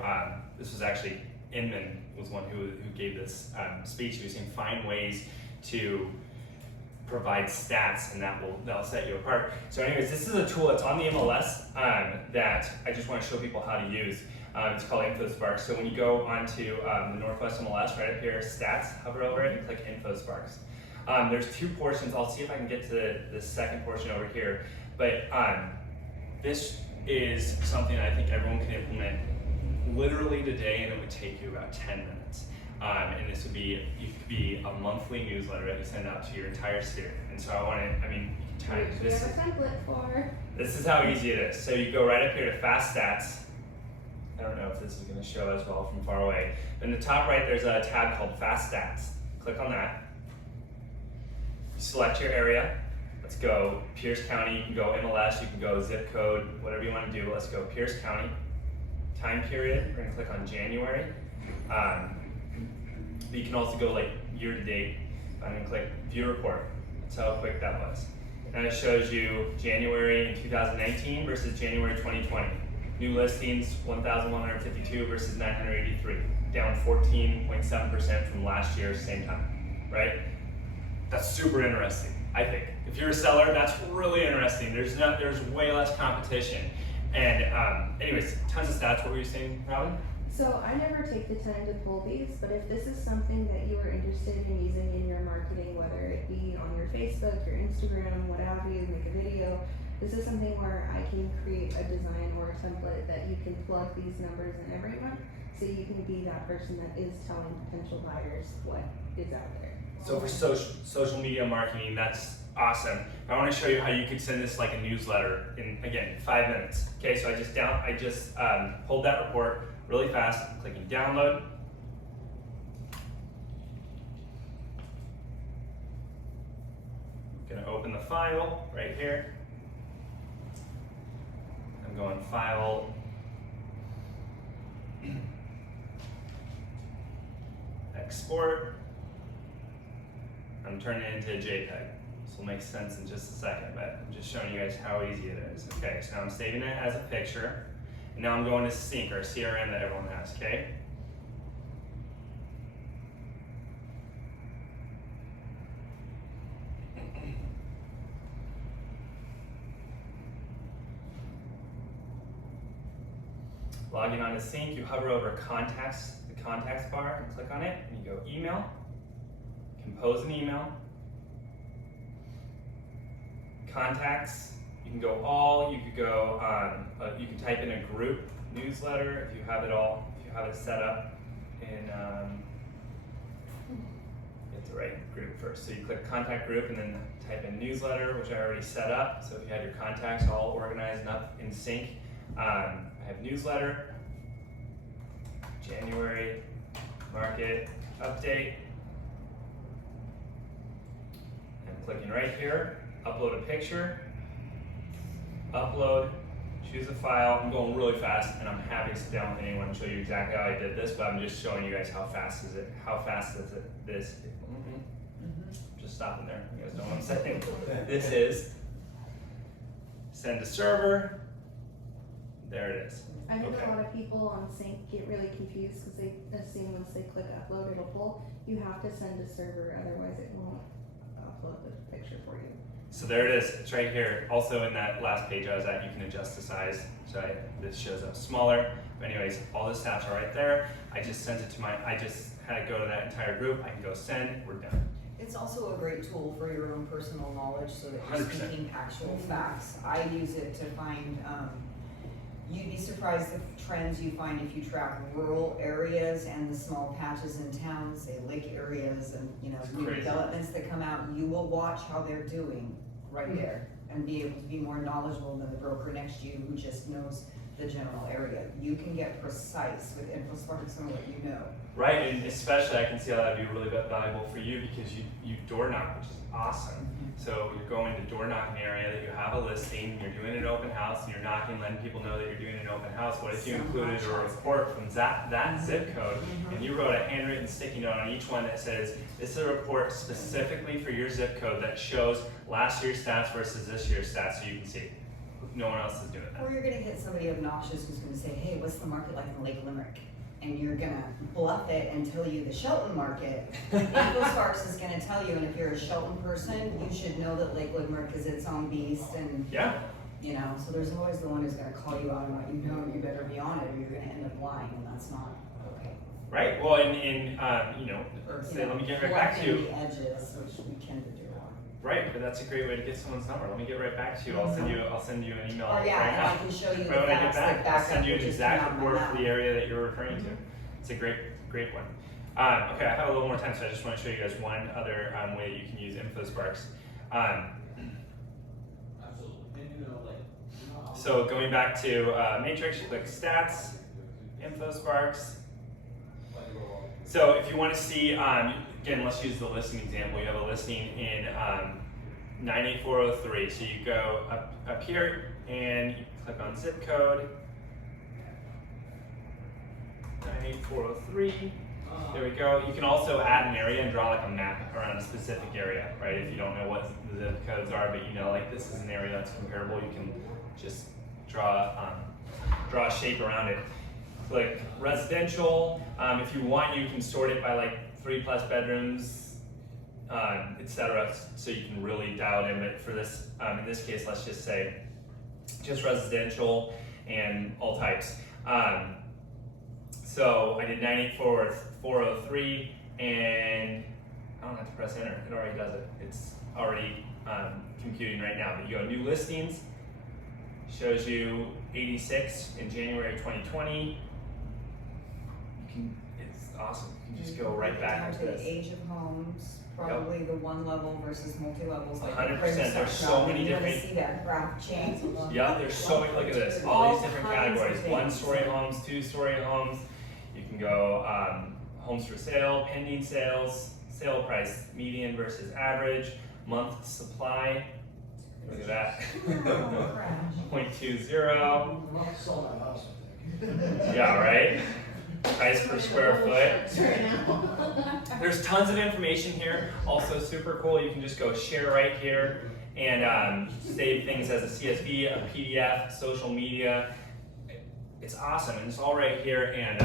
this was actually, Inman was one who gave this speech. He was saying find ways to provide stats and that'll set you apart. So anyways, this is a tool that's on the MLS that I just want to show people how to use. It's called InfoSparks. So when you go onto the Northwest MLS, right up here, stats, hover over it and click InfoSparks. There's two portions. I'll see if I can get to the second portion over here. But this is something I think everyone can implement literally today, and it would take you about 10 minutes. And this would be, you could be a monthly newsletter that you send out to your entire sphere. And so this is how easy it is. So you go right up here to Fast Stats. I don't know if this is going to show as well from far away. In the top right, there's a tab called Fast Stats. Click on that. select your area. Let's go Pierce County. You can go MLS, you can go zip code, whatever you want to do. Let's go Pierce County. Time period, we're gonna click on January. But you can also go like year to date. I'm gonna click view report. That's how quick that was. And it shows you January in 2019 versus January 2020. New listings, 1,152 versus 983, down 14.7% from last year, same time, right? That's super interesting, I think. If you're a seller, that's really interesting. There's way less competition. And anyways, tons of stats. What were you saying, Robin? So I never take the time to pull these, but if this is something that you are interested in using in your marketing, whether it be on your Facebook, your Instagram, what have you, make a video, this is something where I can create a design or a template that you can plug these numbers in every month, so you can be that person that is telling potential buyers what is out there. So for social media marketing, that's awesome. I want to show you how you could send this like a newsletter in, again, 5 minutes. Okay, so I just pulled that report really fast, clicking download. I'm gonna open the file right here. I'm going file, export. I'm turning it into a JPEG. This will make sense in just a second, but I'm just showing you guys how easy it is. Okay, so now I'm saving it as a picture. And now I'm going to Sync, or CRM that everyone has, okay? Logging on to Sync, you hover over contacts, the contacts bar, and click on it, and you go email, compose an email, contacts, you can go all, you could go, you can type in a group newsletter if you have it all, if you have it set up in, get the right group first. So you click contact group and then type in newsletter, which I already set up. So if you had your contacts all organized and up in sync, I have newsletter, January market update, and clicking right here, upload a picture, upload, choose a file. I'm going really fast, and I'm happy to sit down with anyone and show you exactly how I did this, but I'm just showing you guys how fast is this. Just stopping there, you guys know what I'm saying. This is send to server. There it is. I think Okay. a lot of people on Sync get really confused because they assume once they click upload it'll pull. You have to send to server, otherwise it won't upload the picture for you. So there it is, it's right here. Also in that last page I was at, you can adjust the size. So this shows up smaller. But anyways, all the stats are right there. I just sent it to I just had it go to that entire group. I can go send, we're done. It's also a great tool for your own personal knowledge so that you're 100%. speaking actual facts. I use it to find, you'd be surprised the trends you find if you track rural areas and the small patches in towns, say lake areas and new crazy. developments that come out. You will watch how they're doing right there and be able to be more knowledgeable than the broker next to you who just knows the general area. You can get precise with InfoSparks on what you know. Right, and especially I can see how that'd be really valuable for you because you door knock, which is awesome. So you're going to door knock an area that you have a listing, you're doing an open house, and you're knocking, letting people know that you're doing an open house. What if you included a report from that zip code, and you wrote a handwritten sticky note on each one that says, this is a report specifically for your zip code that shows last year's stats versus this year's stats, so you can see. No one else is doing that. Or you're gonna get somebody obnoxious who's gonna say, hey, what's the market like in Lake Limerick? And you're gonna bluff it and tell you the Shelton market. InfoSparks is gonna tell you, and if you're a Shelton person, you should know that Lake Limerick is its own beast, and Yeah. so there's always the one who's gonna call you out on what you know, and you better be on it, or you're gonna end up lying, and that's not okay. Right. Well, let me get right back to you. The edges, which we tend to do. Right, but that's a great way to get someone's number. Let me get right back to you. I'll send you an email Oh, yeah, right and now. I can show you the Right when I get facts that back, I'll back send up you an what just exact came out report from for the area that you're referring to. It's a great one. Okay, I have a little more time, so I just want to show you guys one other way you can use InfoSparks. So going back to Matrix, you click Stats, InfoSparks. So if you want to see, again, let's use the listing example. You have a listing in 98403. So you go up here and you click on zip code. 98403. There we go. You can also add an area and draw like a map around a specific area, right? If you don't know what the zip codes are, but you know like this is an area that's comparable, you can just draw a shape around it. Click residential. If you want, you can sort it by like 3+ bedrooms, etc. So you can really dial it in. But for this, in this case, let's just say just residential and all types. So I did 98403, and I don't have to press enter. It already does it. It's already computing right now. But you go new listings. Shows you 86 in January of 2020. It's awesome. You can just go right back Down to to the this. age of homes, probably the one level versus multi-levels. Like 100%. Chris There's talked so about. many You wanna different- see that graph change. Yeah, there's so many. Look at this. All these different categories: 1-story homes, 2-story homes. You can go homes for sale, pending sales, sale price, median versus average, month supply. Look at that. 0.20. I'll sell my house, I think. Yeah, right. Price per square foot. There's tons of information here. Also super cool. You can just go share right here and save things as a CSV, a PDF, social media. It's awesome, and it's all right here. And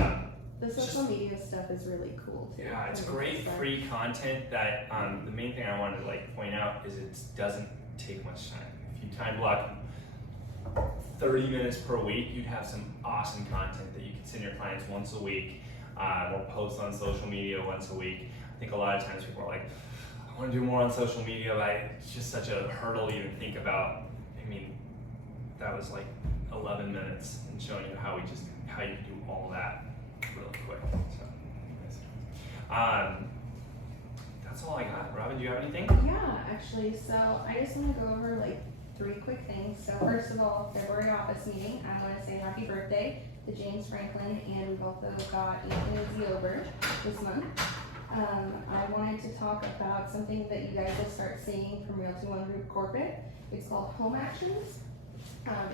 The social media stuff is really cool too. yeah, it's great free content. That the main thing I wanted to like point out is it doesn't take much time. If you time block 30 minutes per week, you'd have some awesome content that you can send your clients once a week, or post on social media once a week. I think a lot of times people are like, I want to do more on social media, but it's just such a hurdle to even think about. I mean, that was like 11 minutes and showing you how you can do all that really quick. So, that's all I got. Robin, do you have anything? Yeah, actually, so I just want to go over like 3 quick things. So first of all, February office meeting, I want to say happy birthday to James Franklin, and we've also got Anthony Ziober this month. I wanted to talk about something that you guys will start seeing from Realty One Group Corporate. It's called Home Actions.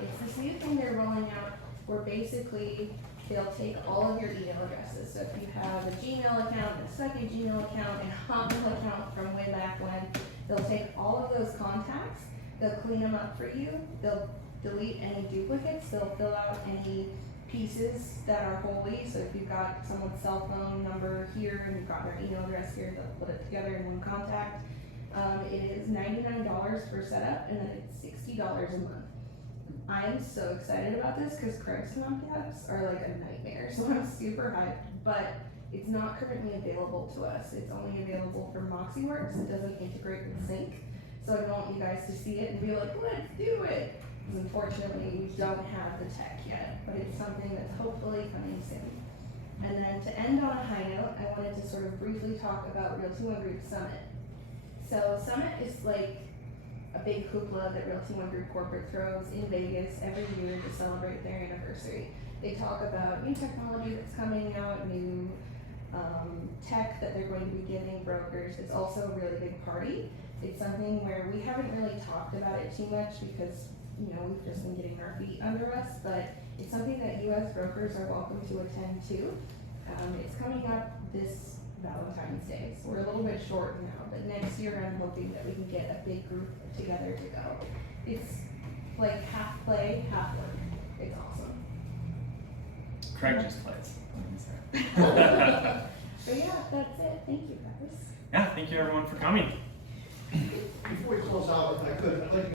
It's this new thing they're rolling out where basically they'll take all of your email addresses. So if you have a Gmail account, a second Gmail account, and a Hotmail account from way back when, they'll take all of those contacts, they'll clean them up for you, they'll delete any duplicates, they'll fill out any pieces that are holy. So if you've got someone's cell phone number here and you've got their email address here, they'll put it together in one contact. It is $99 for setup, and then it's $60 a month. I am so excited about this because Craig's contacts are like a nightmare, so I'm super hyped, but it's not currently available to us. It's only available for MoxieWorks. It doesn't integrate with Sync, so I don't want you guys to see it and be like, let's do it. Because unfortunately, we don't have the tech yet, but it's something that's hopefully coming soon. And then to end on a high note, I wanted to sort of briefly talk about Realty One Group Summit. So Summit is like a big hoopla that Realty One Group Corporate throws in Vegas every year to celebrate their anniversary. They talk about new technology that's coming out, new tech that they're going to be giving brokers. It's also a really big party. It's something where we haven't really talked about it too much because, you know, we've just been getting our feet under us, but it's something that you as brokers are welcome to attend too. It's coming up this Valentine's Day, so we're a little bit short now, but next year I'm hoping that we can get a big group together to go. It's like half play, half work. It's awesome. Craig just plays. But yeah, that's it. Thank you guys. Yeah, thank you everyone for coming. Before we close out, if I could, I'd like to